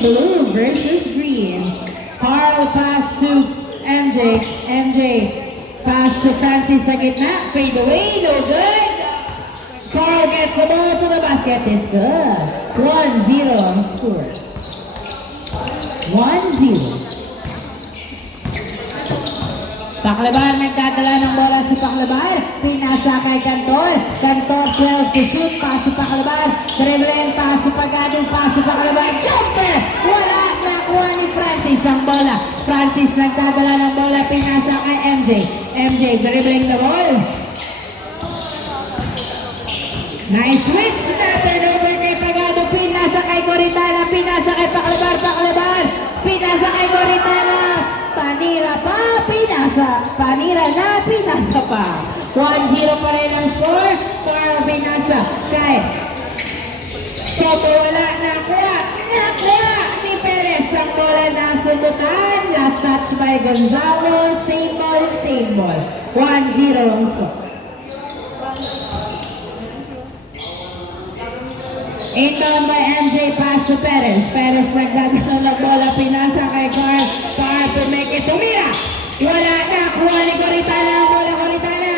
blue versus green. Carl pass to MJ. MJ pass to Francis sa gitna. Fade away, no good. Carl gets the ball to the basket. It's good. 1-0 ang score. 1-0. Paclabar nagdadala ng bola sa Paclabar. Pinasa kay Cantor. Cantor 12 to shoot. Paso Paclabar. Dribbling. Paso Pagado. Paso Paclabar. Jumper! Wala. Nakuha ni Francis ang bola. Francis nagdadala ng bola. Pinasa kay MJ. MJ dribbling the ball. Nice switch. Turnover kay Pagado. Pinasa kay Coritana. Pinasa kay Paclabar. Paclabar. Pinasa kay Coritana. Panira pa, pinasa. Panira na, pinasa pa. 1-0 pa rin ang score. Carl pinasa. Kay Soto wala. Nakuha. Nakuha ni Perez. Ang bola na sundutan. Last touch by Gonzalo. Same ball, same ball. 1-0 ang score. Inbound by MJ, pass to Perez. Perez nagdadala ng bola, pinasa kay Carl. Carl to make it tumira. Wala na, kuha ni Coritana ang bola, Coritana.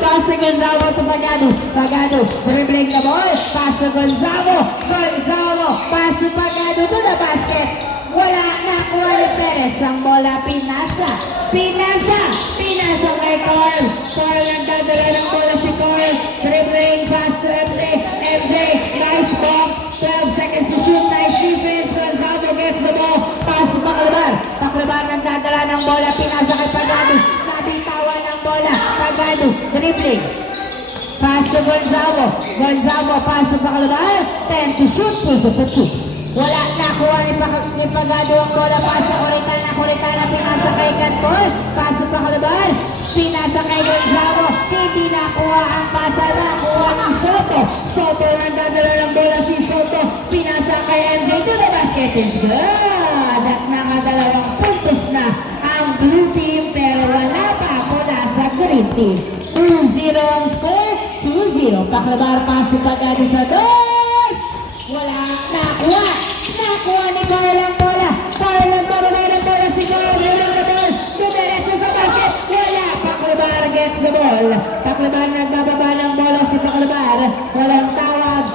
Pass to Gonzalo to Pagado. Pagado, dribbling the ball. Pass to Gonzalo. Gonzalo, pass to Pagado to the basket. Wala na, kuha ni Perez ang bola, pinasa. Pinasa, pinasa kay Carl. Carl nagdadala ng bola si Carl. Dribbling, pass to MJ. MJ, nice ball. 12 seconds to shoot, nice defense. Gonzalo gets the ball. Pass to Paclabar. Paclabar nagdadala ng bola, pinasa kay Pagado. Nabitawan ng bola. Pagado, dribbling. Pass to Gonzalo. Gonzalo, pass to Paclabar. 10 to shoot, push up at shoot. Wala nakuha ni Pagado ang bola. Pasa Coritana. Coritana pinasa kay Cantor. Pasa Paclabar. Pinasa kay Gonzalo. Hindi nakuha ang pasa. Nakuha ni Soto. Soto nagdadala ng bola si Soto. Pinasa kay MJ to the basket. Is good. At nakadalawang puntos na ang blue team. Pero wala pa mula sa green team. 2-0 ang score. 2-0. Paclabar pass si Pagado sa dos. Wala nakuha. Nakuha ni Carl ang bola. Carl ang bababa ng bola si Carl. Dumiretso sa basket. Wala. Paclabar gets the ball. Paclabar nagbababa ng bola si Paclabar. Walang tawag.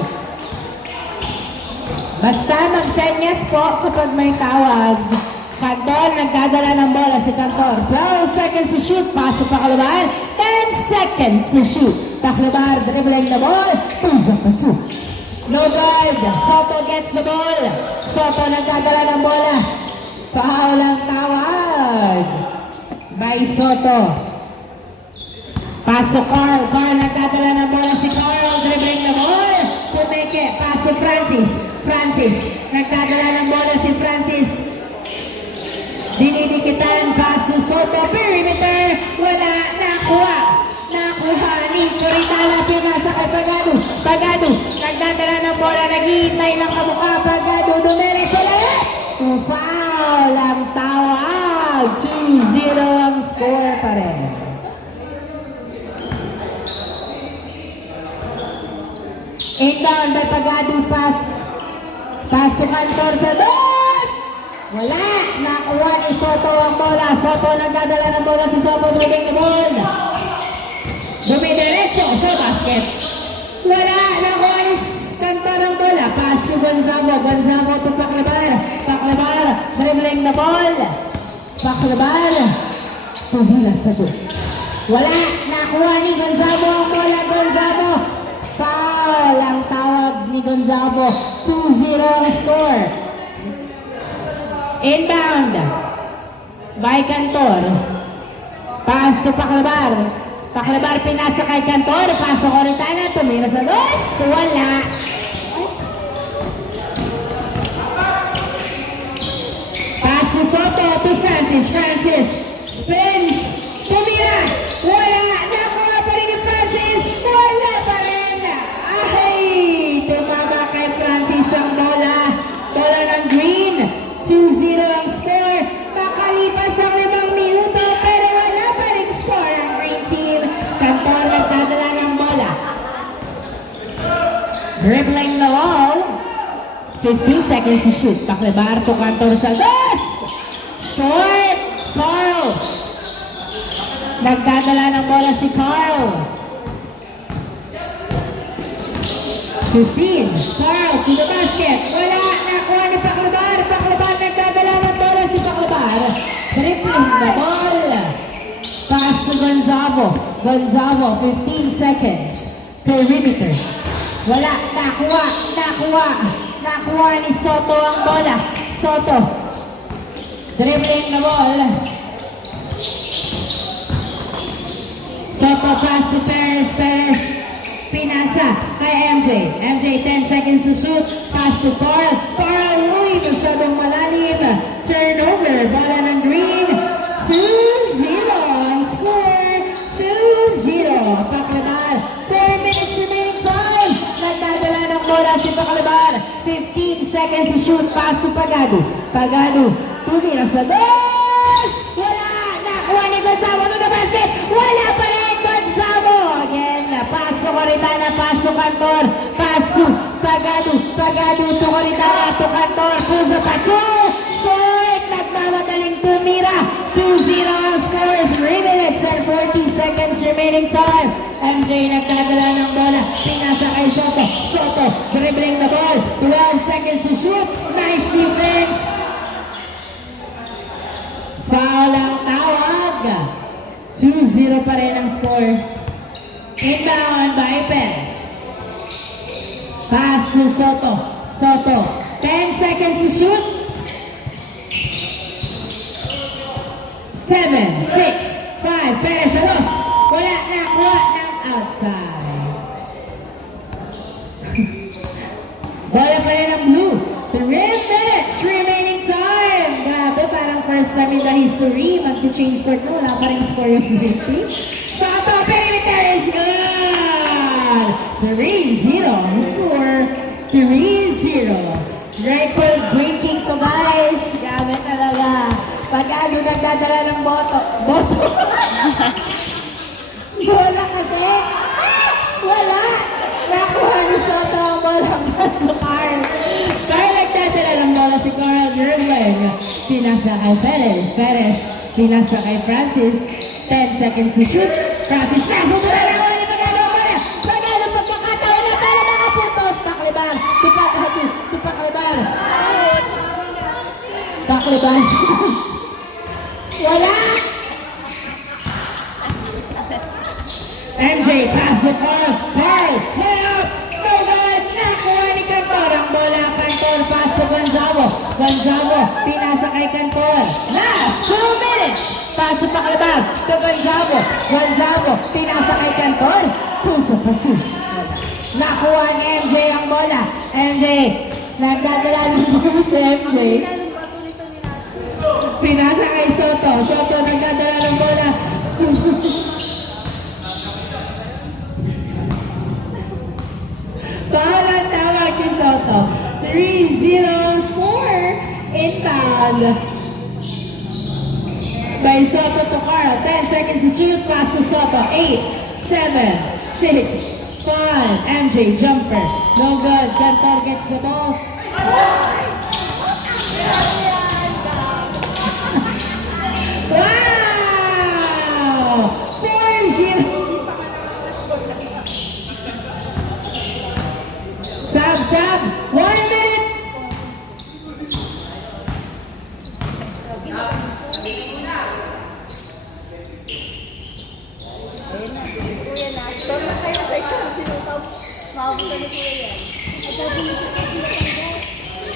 Basta magsenyas po kapag may tawag. Cantor nagdadala ng bola si Cantor. 12 seconds to shoot. Pass si Paclabar. 10 seconds to shoot. Paclabar dribbling the ball. Pulls up at two. No good. Soto gets the ball. Soto nagdadala ng bola. Foul ang tawag by Soto. Pass to Carl. Carl nagdadala ng bola si Carl. Dribbling the ball. To make it. Pass to Francis. Francis. Nagdadala ng bola si Francis. Dinidikitan. Pass to Soto. Perimeter. Wala. Nakuha. Nakuha ni Coritana. Pinasa kay Pagado. Pagado. Nagdadala ng bola. Naghihintay ng kamukha. Pagado. Dumiretso lang. Foul ang tawag. 2-0 ang score pa rin. Inbound by Pagado. Pass. Pass to Cantor sa dos. Wala. Nakuha ni Soto ang bola. Soto nagdadala ng bola si Soto. Moving the ball. Dumidiretso sa basket. Wala. Nakuha ni Cantor ang bola. Pass to Gonzalo. Gonzalo to Paclabar. Paclabar. Dribbling the ball. Paclabar. Pahula sa dos. Wala. Nakuha ni Gonzalo ang bola. Gonzalo. Foul ang tawag ni Gonzalo. 2-0 ang score. Inbound by Cantor. Pass to Paclabar. Paclabar pinasa kay Cantor. Pass to Coritana. Tumira sa dos. Wala. Pass to Soto to Francis. Francis spins. Tumira. Wala. Nakuha pa rin ni Francis. Wala pa rin. Ay! Tumama kay Francis ang bola. Bola ng green. 2-0 ang score. Makalipas ang 5 minuto pero wala pa rin score ang green team. Cantor nagdadala ng bola. Dribbling the wall. 15 seconds to shoot. Paklebar to Cantor sa dos! Short! Carl! Nagdadala ng bola si Carl. 15. Carl to the basket. Wala! Nakuha ni Paklebar. Paklebar nagdadala ng bola si Paklebar. Dribbling the ball. Pass to Gonzalo. Gonzalo, 15 seconds. Perimeter. Wala. Nakuha. Nakuha. Nakuha ni Soto ang bola. Soto. Dribbling the ball. Soto pass to Perez. Perez. Pinasa kay MJ. MJ, 10 seconds to shoot. Pass to Carl. Carl, uy, masyadong malalim. Turnover. Bola ng Green. 2-0. Ang score. 2-0. Paklebar. 4 minutes remaining time. Nagdadala ng bola si Paklebar. 15 seconds to shoot. Pass to Pagado. Pagado. Tumiras na dos. Wala. Nakuha ni Gonzalo to the basket. Wala pa rin Gonzalo. Again. Paso Coritana. Paso Cantor. Paso Pagado. Pagado to Coritana. To Cantor. Puso Paso. Short. Nagmamadaling tumira. 2-0 ang score. 3 minutes and 40 seconds remaining time. MJ nagdadala ng bola. Pinasa kay Soto. Soto dribbling the ball. 12 seconds to shoot. Nice defense. Foul ang tawag. 2-0 pa rin ang score. Inbound by Perez. Pass to Soto. Soto. 10 seconds to shoot. 7, 6, 5. Perez alos. Wala. Nakuha ng outside. Bola pa rin ang blue. 3 minutes remaining time. Grabe, parang first time in the history. Mag-change court mo. Wala pa rin score yung victory. Soto, perimeter is good. 3-0 ang score. 3-0. Record breaking to guys. Grabe talaga. Pag-ano nagdadala ng boto. Boto. Bola kasi. Wala. Nakuha ni Soto ang bola sa Carl. Carl nagdadala ng bola si Carl Gerwin. Pinasa kay Perez. Perez. Pinasa kay Francis. 10 seconds to shoot. Francis nasa mula na ako ni Pagano bola. Pagano pagkakataon na para nakaputos. Paklebar. Paklebar. Paklebar. Wala! MJ, pass it Carl. Carl, play up! No good! Nakuha ni Cantor. Ang bola, Cantor, pass to Gonzalo. Gonzalo, pinasa kay Cantor. Last 2 minutes! Pass to Paklebar. To Gonzalo. Gonzalo, pinasa kay Cantor. Punso. Nakuha ni MJ ang bola. MJ, nagdadala ng bola si MJ. Pinasa kay Soto. Soto nagdadala ng bola. Foul ang tawag ni Soto. 3-0 score. Inbound. By Soto to Carl. 10 seconds to shoot. Pass to Soto. 8, 7, 6, 5. MJ jumper. No good. Cantor gets the ball. Wow! 4-0. Sab. 1 minute.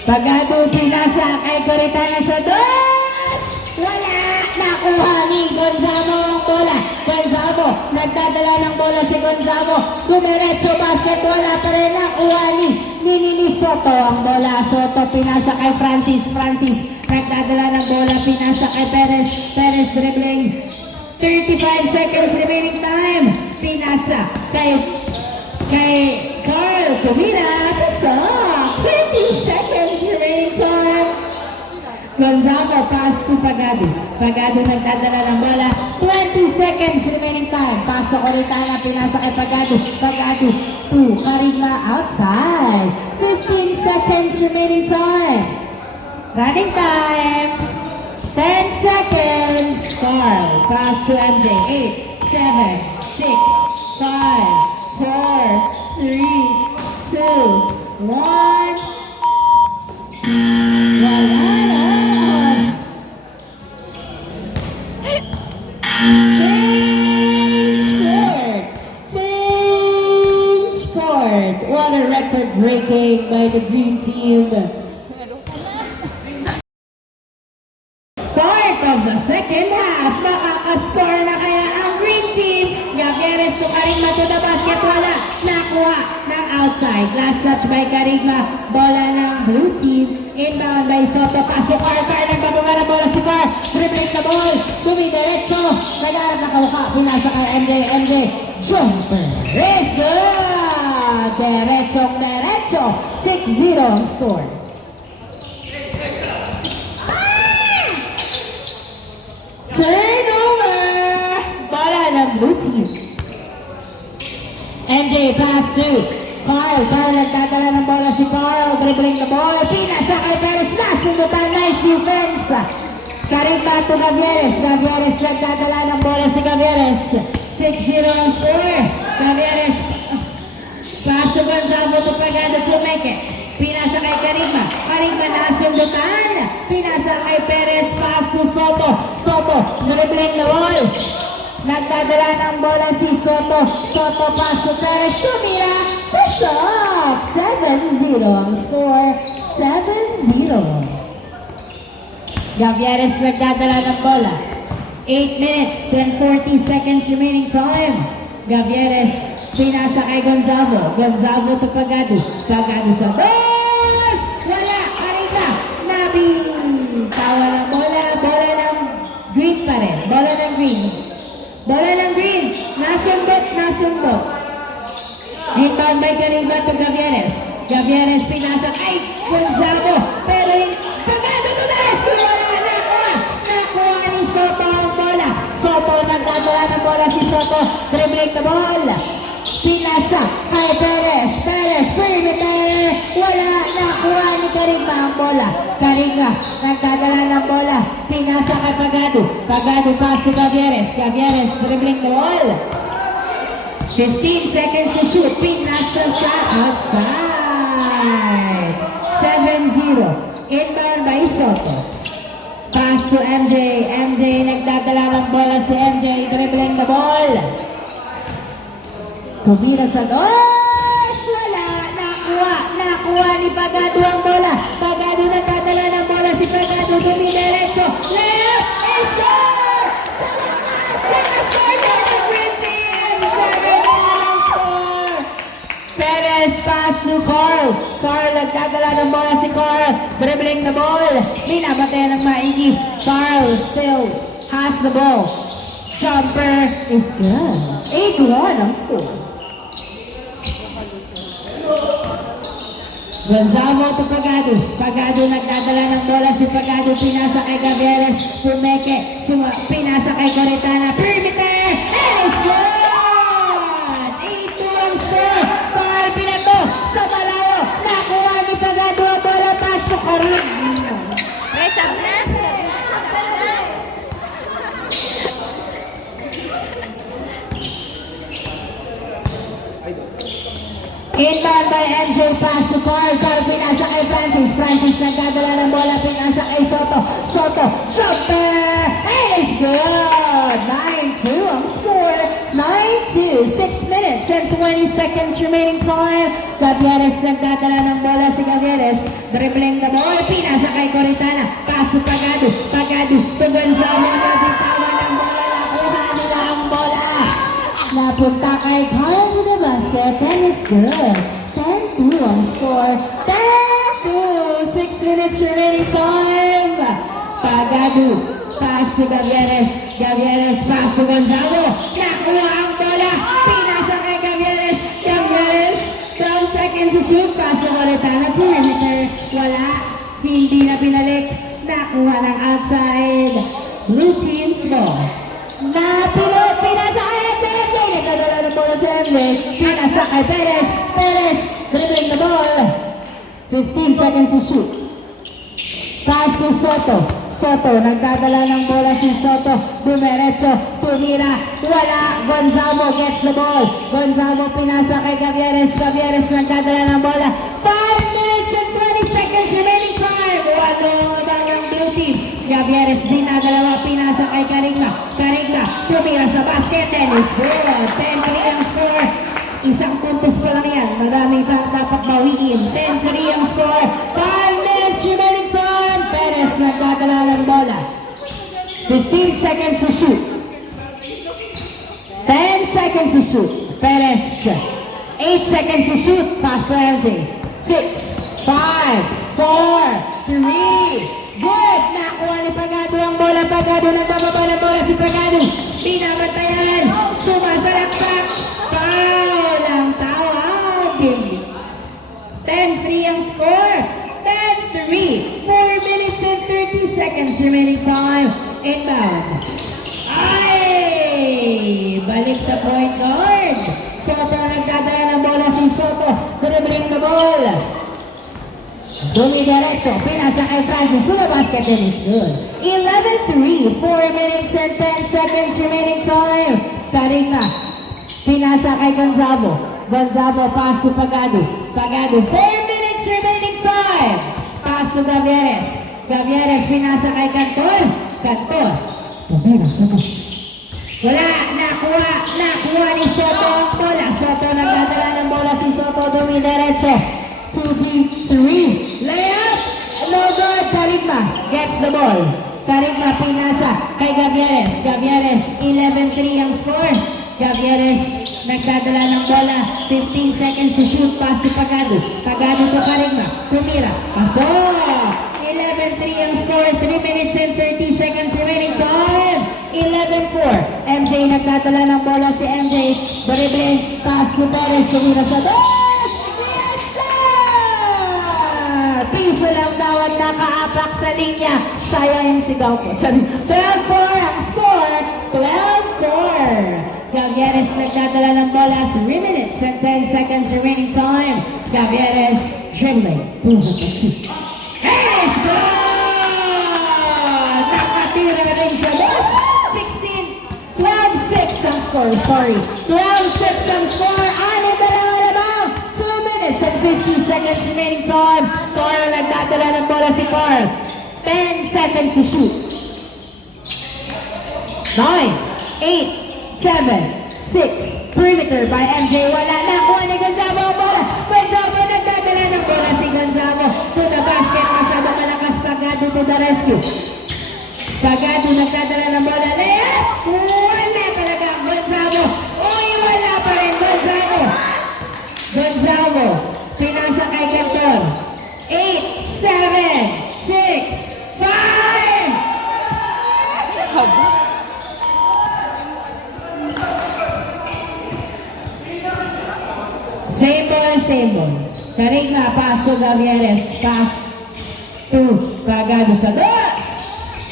Pagado pinasa kay Coritana sa dos. Wala. Nakuha ni Gonzalo ang bola. Gonzalo. Nagdadala ng bola si Gonzalo. Dumiretso basket. Wala pa rin. Nakuha ni Soto ang bola. Soto pinasa kay Francis. Francis. Nagdadala ng bola. Pinasa kay Perez. Perez dribbling. 35 seconds remaining time. Pinasa kay Carl. Tumira. Pasok. 20 seconds remaining time. Gonzalo pass to Pagado. Pagado nagdadala ng bola. 20 seconds remaining time. Pasok Coritana. Pinasa kay Pagado. Pagado to Karigma outside. 15 seconds. seconds remaining time. Running time. 10 seconds. Carl, pass to MJ. 8, 7, 6, 5, 4, 3, 2, 1. Wala na. Change court. Change court. What a record breaking by the green team. Start of the second half. Makakascore na kaya ang green team. Gavieres to Karigma to the basket. Wala. Nakuha ng outside. Last touch by Karigma. Bola ng blue team. Inbound by Soto. Pass to Carl. Nagbababa na bola si Carl. Dribbling the ball. Dumidiretso. Nag-arap na kaluka. Pinasa kay MJ. MJ. Jumper. Is good. Diretso. 6-0 ang score. Turnover! Bola ng blue team. MJ pass to Carl. Carl nagdadala ng bola si Carl. Dribbling the ball. Pinasa kay Perez. Nasundutan. Nice defense. Karigma to Gavieres. Gavieres nagdadala ng bola si Gavieres. 6-0 ang score. Gavieres. Pass to Gonzalo to Pagano to make it. Pinasa kay Karigma. Karigma nasundutan. Pinasa kay Perez. Pass to Soto. Soto. Dribbling the ball. Nagdadala ng bola si Soto. Soto pass to Perez. Tumira. Pasok. 7-0 ang score. 7-0. Gavieres nagdadala ng bola. 8 minutes and 40 seconds remaining time. Gavieres. Pinasa kay Gonzalo. Gonzalo to Pagado. Pagado sa boss! Wala! Karigma! Tawa ng bola. Bola ng green pa rin. Bola ng green. Bola ng green. Nasundot. Rebound by Karigma to Gavieres. Gavieres pinasa kay Gonzalo. Pero yung Pagado to the rescue. Wala! Nakuha ni Soto ang bola. Soto nagdadala ng bola si Soto. Dribbling the ball. Pinasa kay Perez. Perez, perimeter. Wala. Nakuha ni Karigma ang bola. Karigma, nagdadala ng bola. Pinasa kay Pagado. Pagado pass to Gavieres. Gavieres, dribbling the ball. 15 seconds to shoot. Pinasa sa outside. 7-0. Inbound by Soto. Pass to MJ. MJ, nagdadala ng bola si MJ. Dribbling the ball. Tumira sa dos! Wala! Nakuha ni Pagado ang bola. Pagado nagdadala ng bola si Pagado. Dumidiretso. Left is good! Sa wakas! Nag-score na ng green team! 7-1 ang score! Perez pass to Carl. Carl nagdadala ng bola si Carl. Dribbling the ball. Binabatay ng maigi. Carl still has the ball. Jumper is good. 8-1 ang score. Gonzalo to Pagado. Pagado nagdadala ng bola si Pagado. Pinasa kay Gavieres. Pumeke. Pinasa kay Coritana. Perimeter. And it's good! 8-2 ang score. Carl Pinato sa malayo. Nakuha ni Pagado ang bola. Pass to Carl. Press up na. Inbound by MJ, pass to Carl. Carl pinasa kay Francis. Francis nagdadala ng bola. Pinasa kay Soto. Soto, jumper! And it's good! 9-2 ang score. 9-2. 6 minutes and 20 seconds remaining time. Gavieres nagdadala ng bola si Gavieres. Dribbling the ball. Pinasa kay Coritana. Pass to Pagado. Pagado to Gonzalo. Nabisawa ng bola. Nakuha nila ang bola. Napunta kay Carl to the basket. And it's good. 10-2 ang score. 10-2. 6 minutes remaining time. Pagado. Pass to Gavieres. Gavieres pass to Gonzalo. Nakuha ang bola. Pinasa kay Gavieres. Gavieres. 12 seconds to shoot. Pass to Coritana. Perimeter. Wala. Hindi na pinalik. Nakuha ng outside. Blue team's ball. Pinasa kay MJ. Nagdadala ng bola sa MJ. Pinasa kay Perez. Perez dribbling the ball. 15 seconds to shoot. Pass to Soto. Soto, nagdadala ng bola si Soto. Dumiretso, tumira, wala. Gonzalo gets the ball. Gonzalo pinasa kay Gavieres. Gavieres nagdadala ng bola. 5 minutes and 20 seconds remaining time. Walo daw ng blue team. Gavieres dinadalawa, pinasa kay Carigna. Carigna, tumira sa basket. Tennis good. 10-3 ang score. Isang puntos pa lang yan. Marami pang dapat bawiin. 10-3 ang score. 5 minutes remaining time. Perez nagdadala ng bola. 15 seconds to shoot. 10 seconds to shoot. Perez. 8 seconds to shoot. Pass to LJ. 6, 5, 4, 3. Good! Nakuha ni Pagado ang bola. Pagado nagbababa ng bola si Pagado. Binabantayan. Sumasalaksak. Foul ang tawag. 10-3 ang score. 10-3. 4 minutes and 30 seconds remaining time. Inbound. Ay! Balik sa point guard. Soto nagdadala ng bola si Soto. Dribbling the ball. Dumidiretso. Pinasa kay Francis. To the basket and is good. 11-3. 4 minutes and 10 seconds remaining time. Karina. Pinasa kay Gonzalo. Gonzalo pass to Pagado. Pagado. 4 minutes remaining time. Pass to Gavieres. Gavieres pinasa kay Cantor. Cantor. Tumira sa bus. Wala. Nakuha ni Soto ang bola. Soto nagdadala ng bola si Soto. Dumidiretso. 2-3. Layup. No good. Carigma gets the ball. Carigma pinasa kay Gavieres. Gavieres. 11-3 ang score. Gavieres nagdadala ng bola. 15 seconds to shoot. Pass to Pagado. Pagado to Carigma. Tumira. Pasok. 11-3 ang score. 3 minutes and 30 seconds remaining time. 11-4. MJ nagdadala ng bola si MJ. Dribbling. Pass to Perez. Tumira sa dos. Yes, sir! Piso lang daw at nakaapak sa linya. Sayang yung sigaw ko. 12-4 ang score. 12-4. Gavieres nagdadala ng bola. 3 minutes and 10 seconds remaining time. Gavieres dribbling. Pulls up the two. And it's good! Nakatira rin sa boss. 12-6 ang score. Sorry. 12-6 ang score. Ano dalawa lamang? 2 minutes and 50 seconds remaining time. Carl nagdadala ng bola si Carl. 10 seconds to shoot. 9, 8, 7, 6, perimeter by MJ. Wala na. Kuha ni Gonzalo ang bola. Gonzalo nagdadala ng bola si Gonzalo. To the basket. Masyado malakas. Pagado to the rescue. Pagado nagdadala ng bola. Layup! Wala talaga. Gonzalo. Uy, wala pa rin. Gonzalo. Gonzalo. Pinasa kay Cantor. 8, 7, 6, 5. Same ball. Carigna, pass to Gavieres. Pass to Pagado sa dos.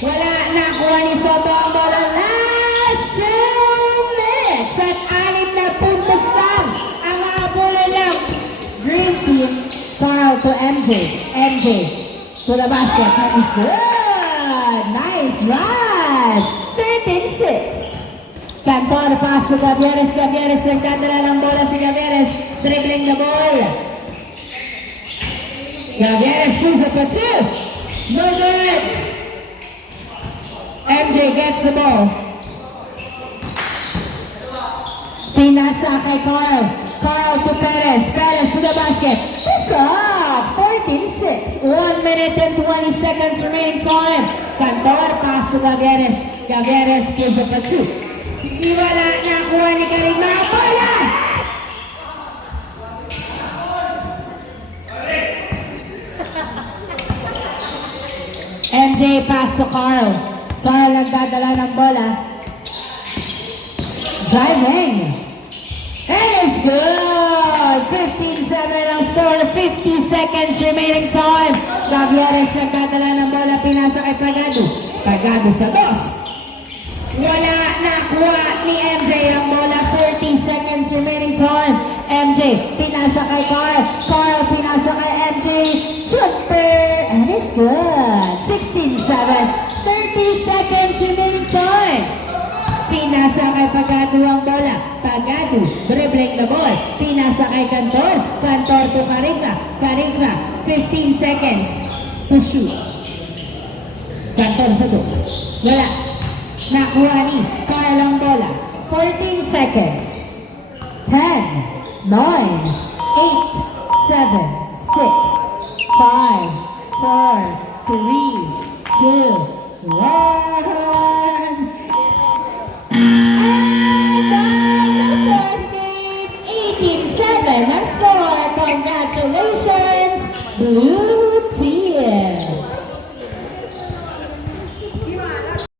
Wala. Nakuha ni Soto ang bola. Last 2 minutes at 6 na puntos lang ang abulan ng Green Team. Foul to MJ. MJ to the basket. That is good. Nice run. 13-6. Cantor, pass to Gavieres. Gavieres nagdadala ng bola si Gavieres. Dribbling the ball. Gavieres pulls up a two. No good. MJ gets the ball. Pinasa kay Carl. Carl to Perez. Perez to the basket. What's up? 14-6. 1 minute and 20 seconds remaining time. Cantor, pass to Gavieres. Gavieres pulls up a two. Wala. Nakuha ni Carigma. Bola! MJ pass to Carl. Carl nagdadala ng bola. Driving. And it's good! 15-7 ang score. 50 seconds remaining time. Gavieres nagdadala ng bola. Pinasa kay Pagado. Pagado sa dos. Wala. Nakuha ni MJ ang bola. 30 seconds remaining time. MJ pinasa kay Carl. Carl pinasa kay MJ. jumper. And it's good. 16-7. 30 seconds remaining time. Pinasa kay Pagado ang bola. Pagado, dribbling the ball. Pinasa kay Cantor. Cantor to Carigna. Carigna, 15 seconds to shoot. Cantor sa dos. Wala. Nakuha ni Kyle ang bola. 14 seconds. 10, 9, 8, 7, 6, 5, 4, 3, 2, 1.